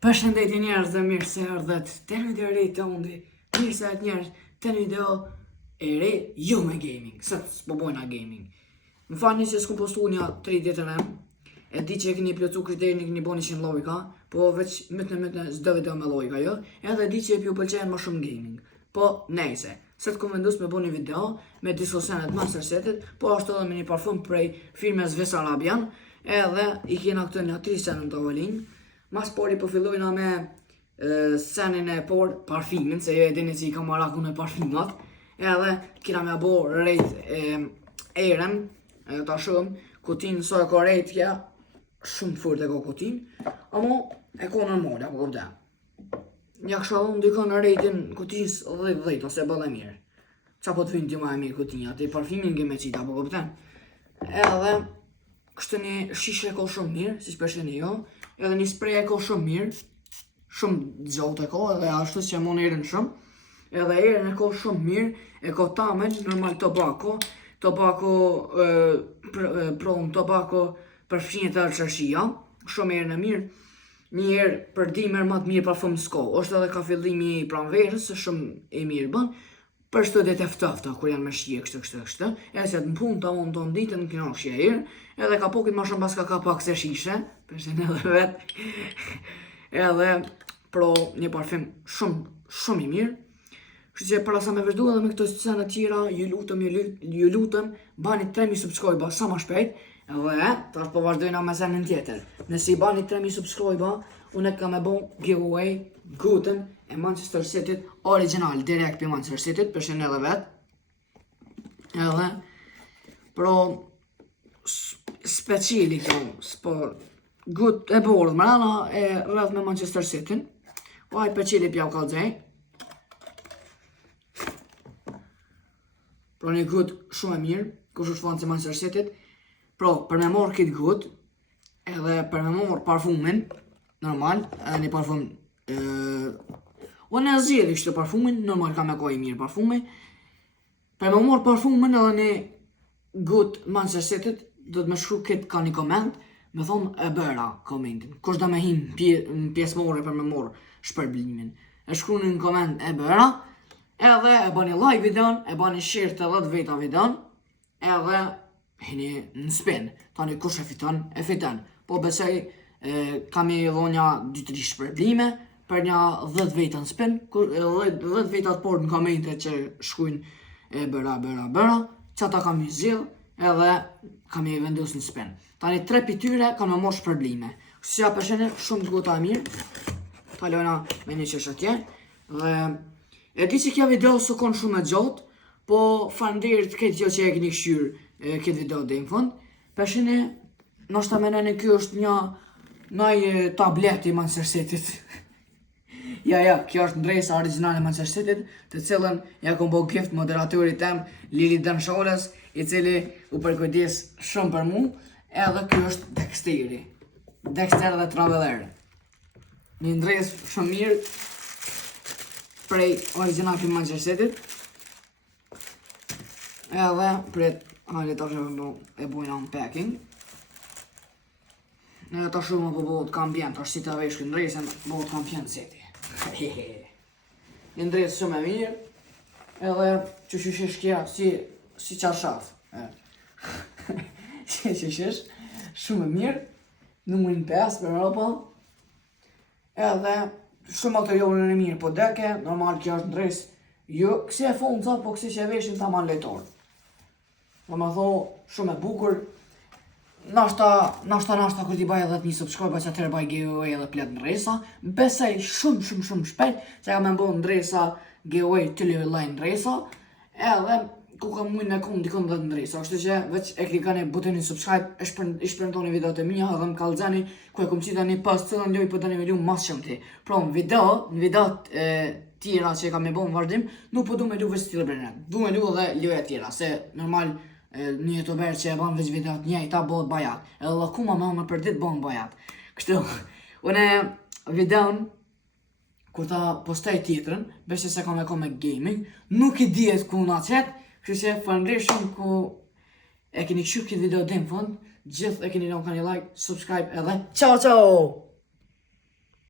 Përshëndetje njerëz dhe mirë se erdhët te një video re të undi. Mirë se erdhët njerëz te një video e re jo me gaming. Sot s'po bojna gaming. Më falni se s'kum postu një 3 ditë në. E di që e keni plotsu kriterin, e keni boni 100 lojka, po veç mëtne s'do video me lojka jo. Edhe di që ju pëlqen më shumë gaming. Po nejse. Sot kom vendus me bo një video me disosenet Master Setit, po ashtu edhe me një parfum prej firmes Ves Arabian. Edhe i kena këtë një 3 senë në tavolin. Mas pari po fillojna me senin e por parfimin, se jo e dini që i kam maraku me parfimat. Edhe kina me bo rejt erem, ta shumë, kutin so e ko rejt kja, shumë furt e ko kutin, amo e ko normal, apo këpte. Nja kësha unë dikon në rejtin kutins 10 ose bëllë e mirë. Qa po të finë ti ma e mirë kutinja, ti parfimin ke me qita, apo këpte. Edhe kështë një shishe e ko shumë mirë, si shpeshteni jo. Edhe një sprej e ko shumë mirë, shumë gjotë e ko, edhe ashtu që mon erën shumë. Edhe erën e ko shumë mirë, e ko tamen, normal tobako për fshinjet e qërshia, shumë erën e mirë. Një erë për dimer ma të mirë parfum s'ko, është edhe ka fillimi pranverës, shumë e mirë bën, për studet e ftafta, kur janë me shije kështë. E se të në punë ta unë të nditën në kina shje erë, edhe ka pokit ma shumë paska ka pak se shishe, përshën edhe vetë. Edhe pro një parfum shumë i mirë. Kështë që para sa me vazhdu edhe me këto scenë tjera, ju lutëm, bani 3000 subscribe sa ma shpejt, edhe tash po vazhdojna me scenën tjetër. Nëse i bani 3000 subscribe, unë e ka me bo giveaway guten e Manchester Cityt, original, direkt për Manchester Cityt, përshën edhe vetë. Edhe, pro, speciali kjo, gut e bordë mrena e rrëth me Manchester Cityt. O aj speciali pja u kalzej. Pro një gut shumë e mirë, kush është fanë si Manchester Cityt. Pro, për me morë këtë gut, edhe për me morë parfumin, normal, edhe një parfum unë e zjedhi kështë parfumin, normal ka me koj mirë parfumi. Për me morë parfumin edhe një gut Manchester Cityt, do të me shkru këtë ka një koment, me thonë e bëra komentin. Kush do me hin pjesëmore për me morë shpërblimin. E shkru një koment e bëra, edhe e bani like videon, e bani share të 10 veta videon, edhe hini në spin. Tani kush e fiton. Po besoj kam i dhonja 2-3 shpërblime, për një 10 veta në spin, 10 veta të porë në komente që shkujnë bëra, që ata kam i zhjith, edhe kam i vendus në spin. Tani 3 pityre kam me morë shpërblime. Kështë që përshene shumë të gota e mirë, talojna me një qesh atje, dhe e di që kja video së konë shumë e gjotë, po falenderit këtë jo që e këni këshyrë këtë video dhe në fund. Përshene, nështë të menene kjo është një tableti Manchester Cityt. Ja, kjo është ndresa originale Manchester Cityt, të cilën ja kom bo gift moderatorit tem, Lili Densholes, i cili u përkujdes shumë për mu, edhe kjo është Dexter dhe Traveler. Një ndres shumë mirë prej original për Manchester Cityt. Edhe hajde ta shumë e bujna unpacking. Edhe ta shumë po bëhët kampjen, ta shqita veshkë ndresën, bëhët kampjen City. Një ndresë shumë e mirë, edhe që shyshesh kja si qarshaf. Që shyshesh shumë e mirë, numërin 5 për Europa. Edhe shumë materialin e mirë, po deke, normal kjo është ndresë, jo kësi e fonca, po kësi që e veshin ta man lejtor. Dhe me tho, shumë e bukur. Nashta kur t'i baj edhe një subscribe, që atërë baj giveaway edhe plet ndresa. Besej shumë shpejt, që ka me mbo ndresa giveaway të live ndresa. Edhe ku ka mujnë me kom dikon dhe ndresa. Kështë që veç e klikani butonin subscribe, e shpërntoni videot e mija, edhe më kalzani ku e kom qita një pas cilën ljoj për të një milion mas shumë ti. Pro në videot tjera që e ka me bo në vazhdim, nuk po du me lu veç të brenet. Du me lu edhe ljoja tjera, se normal një youtuber që e ban veç videot njej, ta bëhet bajat. Edhe lakuma me për dit bëhen bajat. Kështu, une videon, kur ta postaj tjetrën, beshe se ka me gaming, nuk i dihet ku na qet, kështu që falenderoj shumë ku e keni këshu këtë video dhe në fund, gjithë e keni lënë një like, subscribe edhe ciao!